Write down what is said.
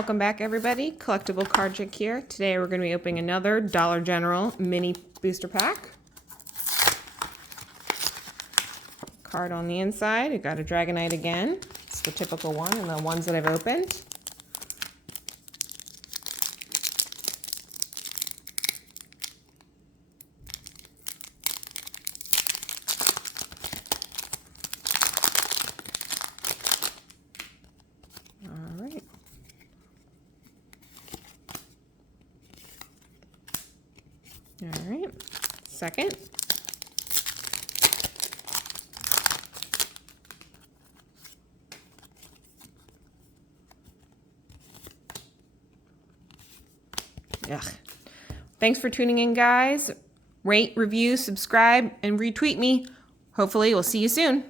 Welcome back, everybody. Collectible Card Chick here. Today we're going to be opening another Dollar General mini booster pack. Card on the inside. We've got a Dragonite again. It's the typical one and the ones that I've opened. All right. All right. Second. Ugh. Thanks for tuning in, guys. Rate, review, subscribe, and retweet me. Hopefully, we'll see you soon.